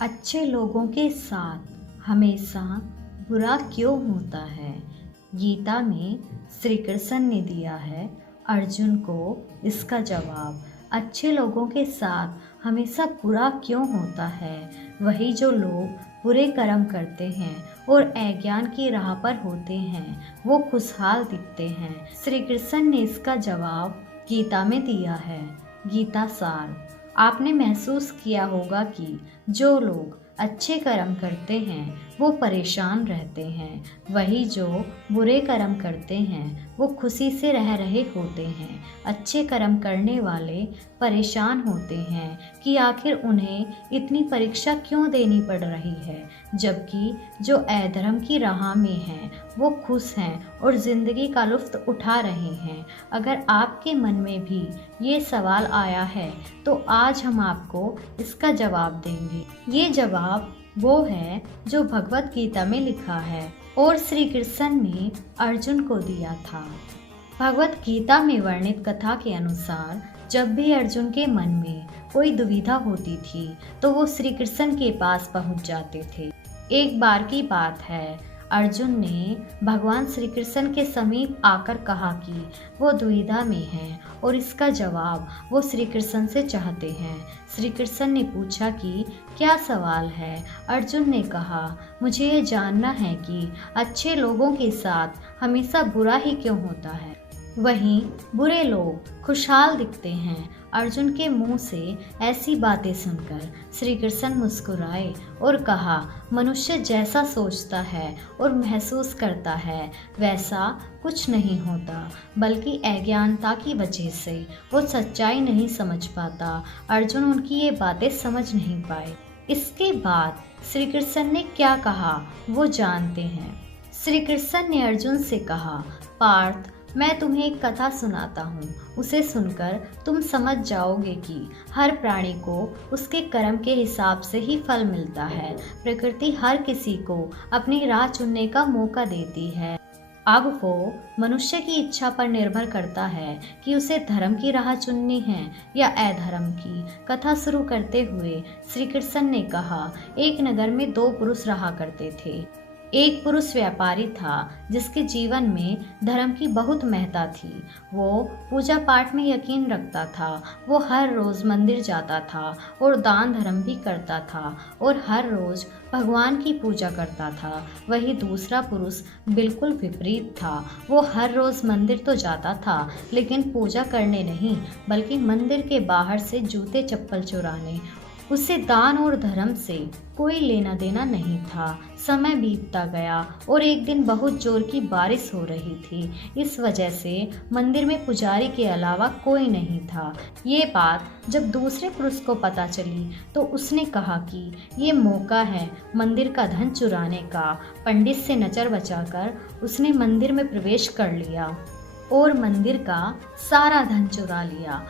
अच्छे लोगों के साथ हमेशा बुरा क्यों होता है? गीता में श्री कृष्ण ने दिया है अर्जुन को इसका जवाब। अच्छे लोगों के साथ हमेशा बुरा क्यों होता है? वही जो लोग बुरे कर्म करते हैं और अज्ञान की राह पर होते हैं वो खुशहाल दिखते हैं। श्री कृष्ण ने इसका जवाब गीता में दिया है। गीता सार। आपने महसूस किया होगा कि जो लोग अच्छे कर्म करते हैं वो परेशान रहते हैं, वही जो बुरे कर्म करते हैं वो खुशी से रह रहे होते हैं। अच्छे कर्म करने वाले परेशान होते हैं कि आखिर उन्हें इतनी परीक्षा क्यों देनी पड़ रही है, जबकि जो अधर्म की राह में हैं वो खुश हैं और ज़िंदगी का लुत्फ़ उठा रहे हैं। अगर आपके मन में भी ये सवाल आया है तो आज हम आपको इसका जवाब देंगे। ये जवाब वो है जो भगवत गीता में लिखा है और श्री कृष्ण ने अर्जुन को दिया था। भगवत गीता में वर्णित कथा के अनुसार जब भी अर्जुन के मन में कोई दुविधा होती थी तो वो श्री कृष्ण के पास पहुंच जाते थे। एक बार की बात है, अर्जुन ने भगवान श्री कृष्ण के समीप आकर कहा कि वो दुविधा में हैं और इसका जवाब वो श्री कृष्ण से चाहते हैं। श्री कृष्ण ने पूछा कि क्या सवाल है? अर्जुन ने कहा, मुझे ये जानना है कि अच्छे लोगों के साथ हमेशा बुरा ही क्यों होता है, वहीं बुरे लोग खुशहाल दिखते हैं। अर्जुन के मुंह से ऐसी बातें सुनकर श्री कृष्ण मुस्कुराए और कहा, मनुष्य जैसा सोचता है और महसूस करता है वैसा कुछ नहीं होता, बल्कि अज्ञानता की वजह से वो सच्चाई नहीं समझ पाता। अर्जुन उनकी ये बातें समझ नहीं पाए। इसके बाद श्री कृष्ण ने क्या कहा वो जानते हैं। श्री कृष्ण ने अर्जुन से कहा, पार्थ, मैं तुम्हें एक कथा सुनाता हूँ, उसे सुनकर तुम समझ जाओगे कि हर प्राणी को उसके कर्म के हिसाब से ही फल मिलता है। प्रकृति हर किसी को अपनी राह चुनने का मौका देती है। अब वो मनुष्य की इच्छा पर निर्भर करता है कि उसे धर्म की राह चुननी है या अधर्म की। कथा शुरू करते हुए श्री कृष्ण ने कहा, एक नगर में दो पुरुष रहा करते थे। एक पुरुष व्यापारी था जिसके जीवन में धर्म की बहुत महत्ता थी। वो पूजा पाठ में यकीन रखता था। वो हर रोज़ मंदिर जाता था और दान धर्म भी करता था और हर रोज़ भगवान की पूजा करता था। वही दूसरा पुरुष बिल्कुल विपरीत था। वो हर रोज़ मंदिर तो जाता था लेकिन पूजा करने नहीं, बल्कि मंदिर के बाहर से जूते चप्पल चुराने। उसे दान और धर्म से कोई लेना देना नहीं था। समय बीतता गया और एक दिन बहुत जोर की बारिश हो रही थी। इस वजह से मंदिर में पुजारी के अलावा कोई नहीं था। ये बात जब दूसरे पुरुष को पता चली तो उसने कहा कि ये मौका है मंदिर का धन चुराने का। पंडित से नजर बचाकर उसने मंदिर में प्रवेश कर लिया और मंदिर का सारा धन चुरा लिया।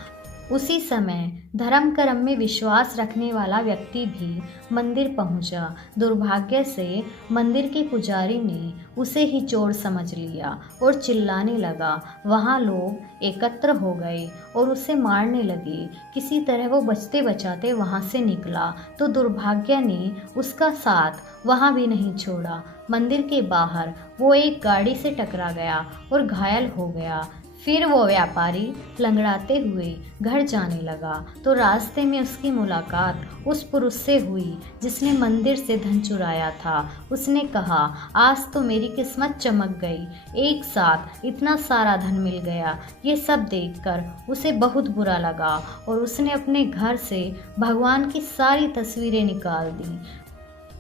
उसी समय धर्म कर्म में विश्वास रखने वाला व्यक्ति भी मंदिर पहुंचा। दुर्भाग्य से मंदिर के पुजारी ने उसे ही चोर समझ लिया और चिल्लाने लगा। वहां लोग एकत्र हो गए और उसे मारने लगे। किसी तरह वो बचते बचाते वहां से निकला तो दुर्भाग्य ने उसका साथ वहां भी नहीं छोड़ा। मंदिर के बाहर वो एक गाड़ी से टकरा गया और घायल हो गया। फिर वो व्यापारी लंगड़ाते हुए घर जाने लगा तो रास्ते में उसकी मुलाकात उस पुरुष से हुई जिसने मंदिर से धन चुराया था। उसने कहा, आज तो मेरी किस्मत चमक गई, एक साथ इतना सारा धन मिल गया। ये सब देखकर उसे बहुत बुरा लगा और उसने अपने घर से भगवान की सारी तस्वीरें निकाल दी।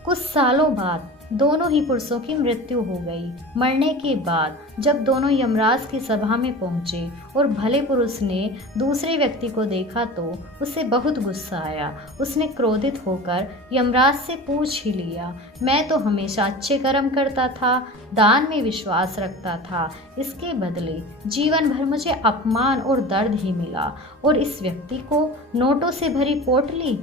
कुछ सालों बाद दोनों ही पुरुषों की मृत्यु हो गई। मरने के बाद जब दोनों यमराज की सभा में पहुंचे और भले पुरुष ने दूसरे व्यक्ति को देखा तो उसे बहुत गुस्सा आया। उसने क्रोधित होकर यमराज से पूछ ही लिया, मैं तो हमेशा अच्छे कर्म करता था, दान में विश्वास रखता था, इसके बदले जीवन भर मुझे अपमान और दर्द ही मिला और इस व्यक्ति को नोटों से भरी पोटली।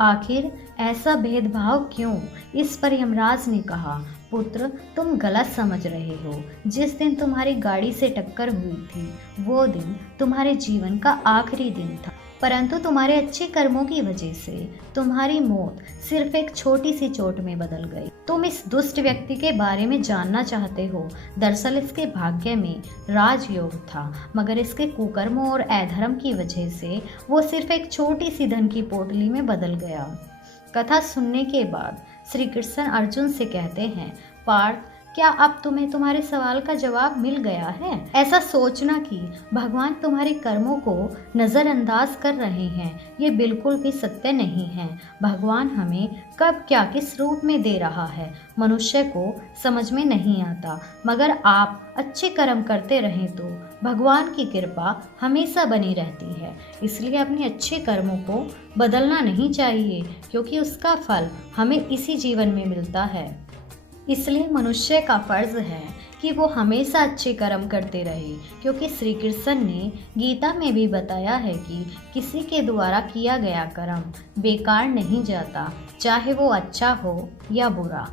आखिर ऐसा भेदभाव क्यों? इस पर यमराज ने कहा, पुत्र, तुम गलत समझ रहे हो। जिस दिन तुम्हारी गाड़ी से टक्कर हुई थी वो दिन तुम्हारे जीवन का आखिरी दिन था। परंतु तुम्हारे अच्छे कर्मों की वजह से तुम्हारी मौत सिर्फ एक छोटी सी चोट में बदल गई। तुम इस दुष्ट व्यक्ति के बारे में जानना चाहते हो। दरअसल इसके भाग्य में राजयोग था, मगर इसके कुकर्मों और अधर्म की वजह से वो सिर्फ एक छोटी सी धन की पोटली में बदल गया। कथा सुनने के बाद श्री कृष्ण अर्जुन से कहते हैं, पार्थ, क्या अब तुम्हें तुम्हारे सवाल का जवाब मिल गया है? ऐसा सोचना कि भगवान तुम्हारे कर्मों को नज़रअंदाज कर रहे हैं, ये बिल्कुल भी सत्य नहीं है। भगवान हमें कब क्या किस रूप में दे रहा है मनुष्य को समझ में नहीं आता, मगर आप अच्छे कर्म करते रहें तो भगवान की कृपा हमेशा बनी रहती है। इसलिए अपने अच्छे कर्मों को बदलना नहीं चाहिए, क्योंकि उसका फल हमें इसी जीवन में मिलता है। इसलिए मनुष्य का फर्ज है कि वो हमेशा अच्छे कर्म करते रहे, क्योंकि श्री कृष्ण ने गीता में भी बताया है कि किसी के द्वारा किया गया कर्म बेकार नहीं जाता, चाहे वो अच्छा हो या बुरा।